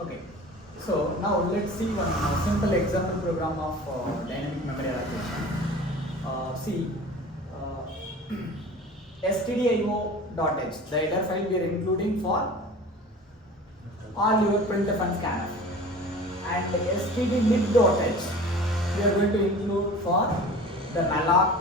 Okay, so now let's see one simple example program of dynamic memory allocation. See, stdio.h, the header file we are including for all your printf and scanf, and stdlib.h we are going to include for the malloc,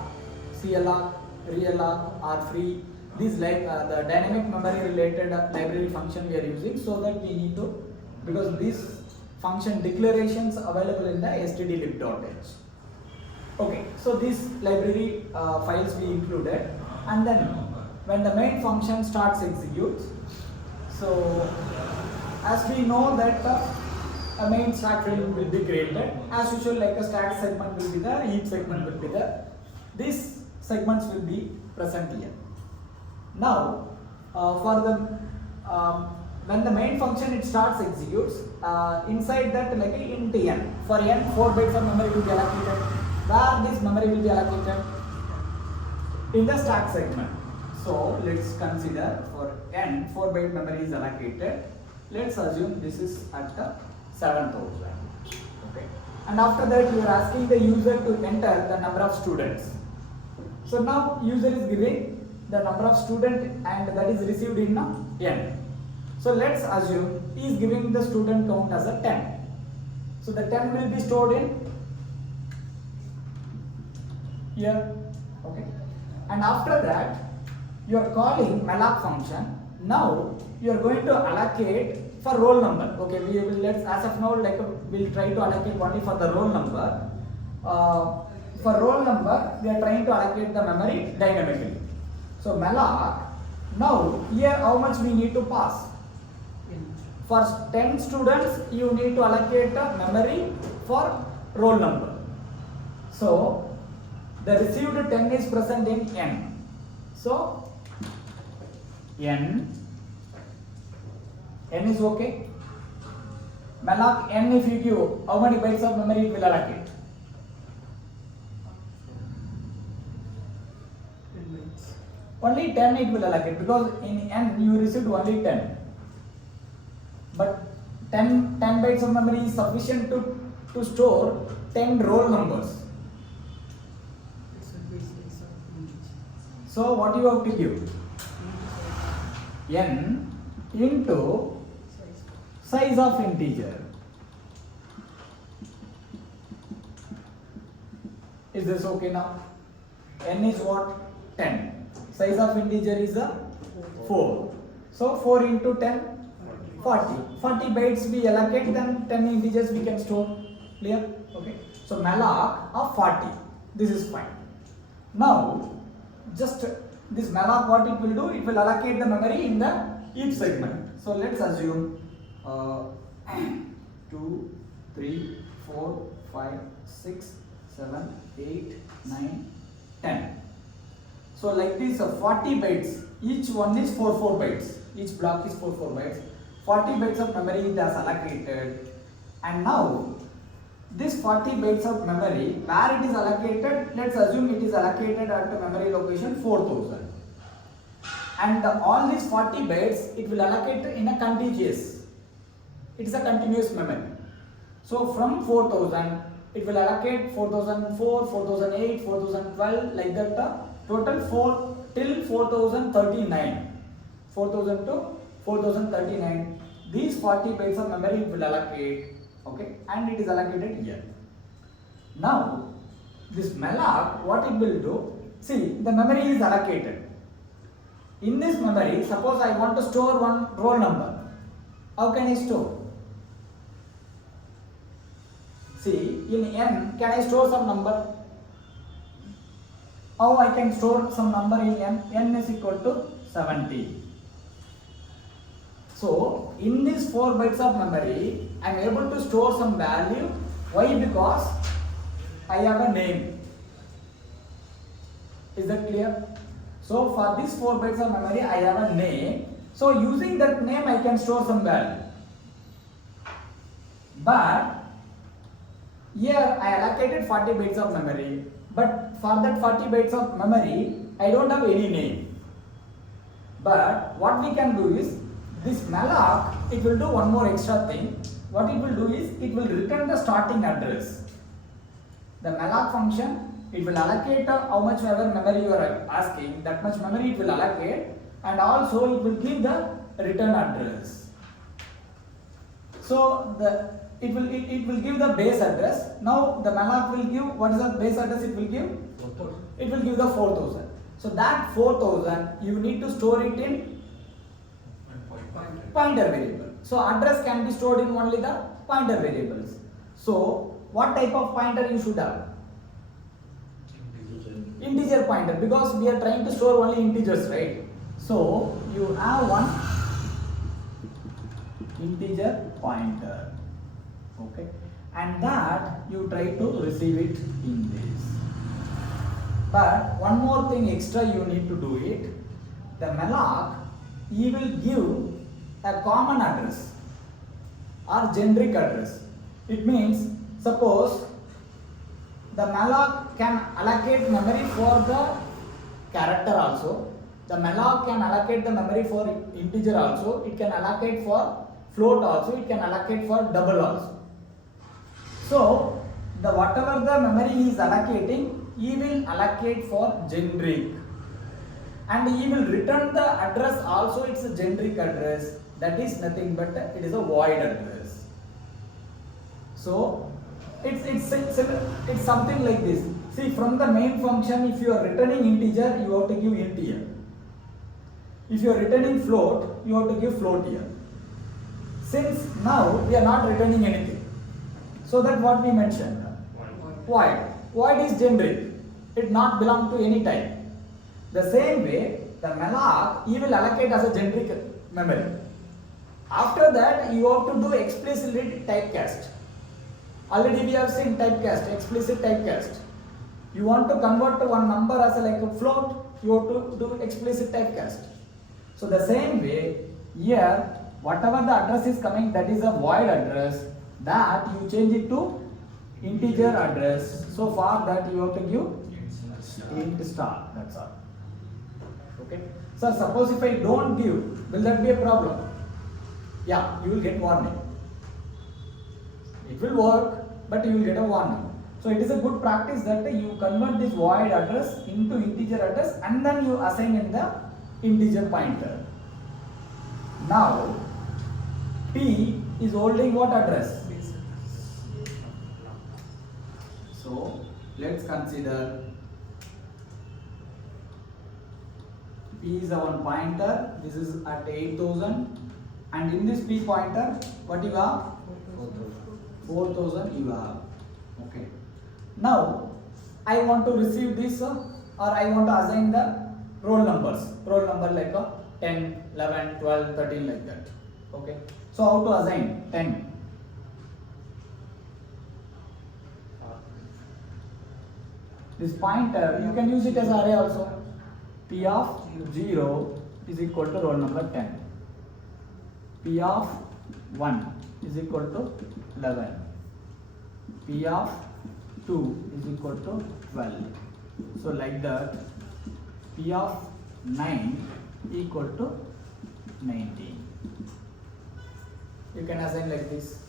calloc, realloc, or free. These like the dynamic memory related library function we are using, so that we need to, because these function declarations available in the stdlib.h. Okay, so these library files we included, and then when the main function starts executes, so as we know that a main stack frame will be created, as usual, like a stack segment will be there, heap segment will be there. These segments will be present here. Now, for the when the main function it starts executes, inside that like a int n, for n 4 bytes of memory will be allocated. Where this memory will be allocated? In the stack segment. So let's consider for n 4 byte memory is allocated. Let's assume this is at the 7000. Okay. And after that you are asking the user to enter the number of students. So now user is giving the number of student and that is received in n. So let's assume he is giving the student count as a 10. So the 10 will be stored in here. Okay. And after that you are calling malloc function. Now you are going to allocate for roll number. Okay, we will let's as of now like we'll try to allocate only for the roll number. For roll number we are trying to allocate the memory dynamically. So malloc, now here how much we need to pass? For 10 students you need to allocate the memory for roll number. So the received 10 is present in n. So n is okay. Malloc n, if you give, how many bytes of memory it will allocate? 10 bytes. Only 10 it will allocate, because in n you received only 10. But 10 bytes of memory is sufficient to store 10 roll numbers. So what you have to give? N into size of integer. Is this okay now? N is what? 10. Size of integer is a 4. So 4 into 10, 40. 40 bytes we allocate, then 10 integers we can store. Clear? Okay. So malloc of 40. This is fine. Now just this malloc, what it will do? It will allocate the memory in the heap segment. So let's assume 2, 3, 4, 5, 6, 7, 8, 9, 10. So like this 40 bytes, each one is 4 bytes. Each block is 4 bytes. 40 bytes of memory it has allocated. And now this 40 bytes of memory, where it is allocated, let's assume it is allocated at the memory location 4000. And all these 40 bytes it will allocate in a contiguous. It is a continuous memory. So from 4000 it will allocate 4004, 4008, 4012, like that total 4 till 4039. 4000 to 4039. These 40 bytes of memory it will allocate. Okay, and it is allocated here. Now this malloc, what it will do? See, the memory is allocated. In this memory, suppose I want to store one roll number. How can I store? See, in n, can I store some number? How I can store some number in n? N is equal to 70. So in this 4 bytes of memory, I am able to store some value. Why? Because I have a name. Is that clear? So for this 4 bytes of memory, I have a name. So using that name, I can store some value. But here I allocated 40 bytes of memory. But for that 40 bytes of memory, I don't have any name. But what we can do is, this malloc it will do one more extra thing. What it will do is, it will return the starting address. The malloc function, it will allocate how much ever memory you are asking, that much memory it will allocate, and also it will give the return address. So it will give the base address. Now the malloc will give, what is the base address it will give? 4,000. It will give the 4,000. So that 4,000 you need to store it in pointer variable. So address can be stored in only the pointer variables. So what type of pointer you should have? Integer pointer, because we are trying to store only integers, right? So you have one integer pointer, okay, and that you try to receive it in this. But one more thing extra you need to do it. The malloc, he will give a common address or generic address. It means, suppose the malloc can allocate memory for the character also. The malloc can allocate the memory for integer also. It can allocate for float also. It can allocate for double also. So the whatever the memory he is allocating, he will allocate for generic, and he will return the address also. It's a generic address, that is nothing but it is a void address. So it's something like this. See, from the main function, if you are returning integer, you have to give int here. If you are returning float, you have to give float here. Since now we are not returning anything, so that what we mentioned, void. Void is generic. It not belong to any type. The same way, the malloc, he will allocate as a generic memory. After that, you have to do explicitly typecast. Already we have seen typecast, explicit typecast. You want to convert one number as like a float, you have to do explicit typecast. So the same way, here, whatever the address is coming, that is a void address, that you change it to integer address. So for that you have to give int star, that's all. Okay. So suppose if I don't give, will that be a problem? Yeah, you will get warning. It will work, but you will get a warning. So it is a good practice that you convert this void address into integer address and then you assign in the integer pointer. Now P is holding what address? So let's consider P is our pointer. This is at 8,000, and in this P pointer, what you have? 4,000 you have. Okay. Now I want to receive this, or I want to assign the roll numbers. Roll number like 10, 11, 12, 13 like that. Okay. So how to assign 10? This pointer, you can use it as array also. P of 0 is equal to roll number 10. P of 1 is equal to 11. P of 2 is equal to 12. So like that, P of 9 equal to 19. You can assign like this.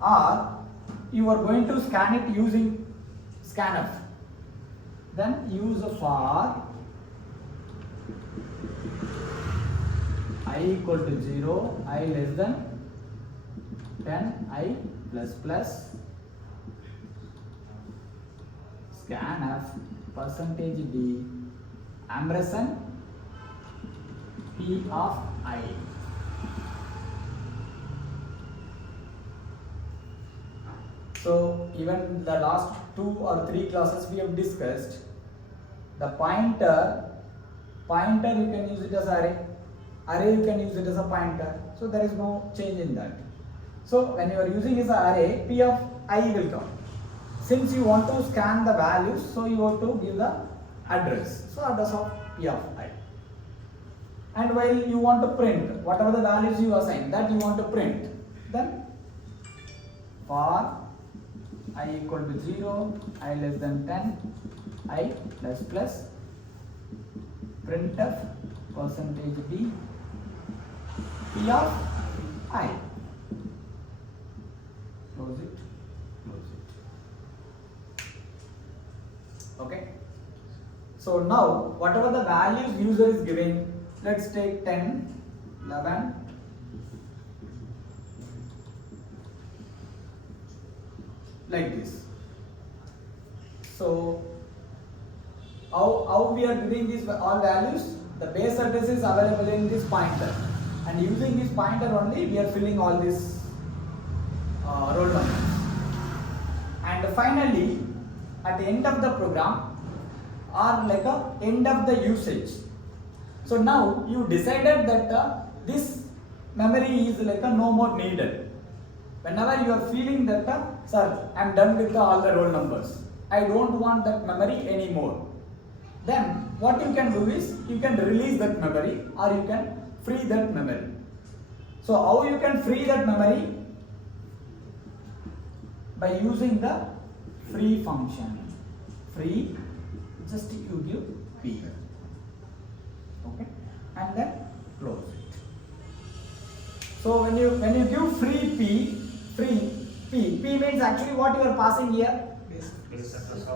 Or you are going to scan it using scanf. Then use for I equal to 0, I less than 10, I plus plus scanf percentage d ampersand P of I. So even the last 2 or 3 classes we have discussed, the pointer you can use it as array you can use it as a pointer. So there is no change in that. So when you are using as an array, P of I will come. Since you want to scan the values, so you have to give the address. So address of P of I. And while you want to print, whatever the values you assign, that you want to print, then for I equal to 0, I less than 10, I plus plus printf percentage d P of I. Close it. Okay. So now whatever the values user is giving, let's take 10, 11, like this. So how we are giving these all values? The base address is available in this pointer, and using this pointer only we are filling all these roll numbers. And finally, at the end of the program, or like a end of the usage. So now you decided that this memory is like a no more needed. Whenever you are feeling that, sir, I am done with all the roll numbers, I don't want that memory anymore. Then what you can do is you can release that memory or you can free that memory. So how you can free that memory? By using the free function. Free, just you give p. Okay, and then close it. So when you give free p means actually what you are passing here?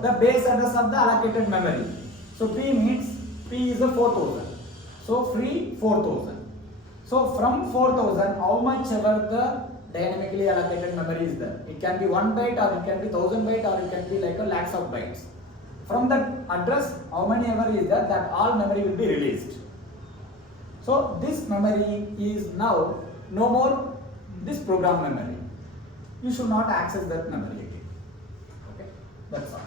The base address of the allocated memory. So p means p is a 4000. So free 4000. So from 4000, how much ever the dynamically allocated memory is there? It can be 1 byte or it can be 1000 byte or it can be like a lakhs of bytes. From that address, how many ever is there, that all memory will be released. So this memory is now no more this program memory. You should not access that memory again. Okay, that's all.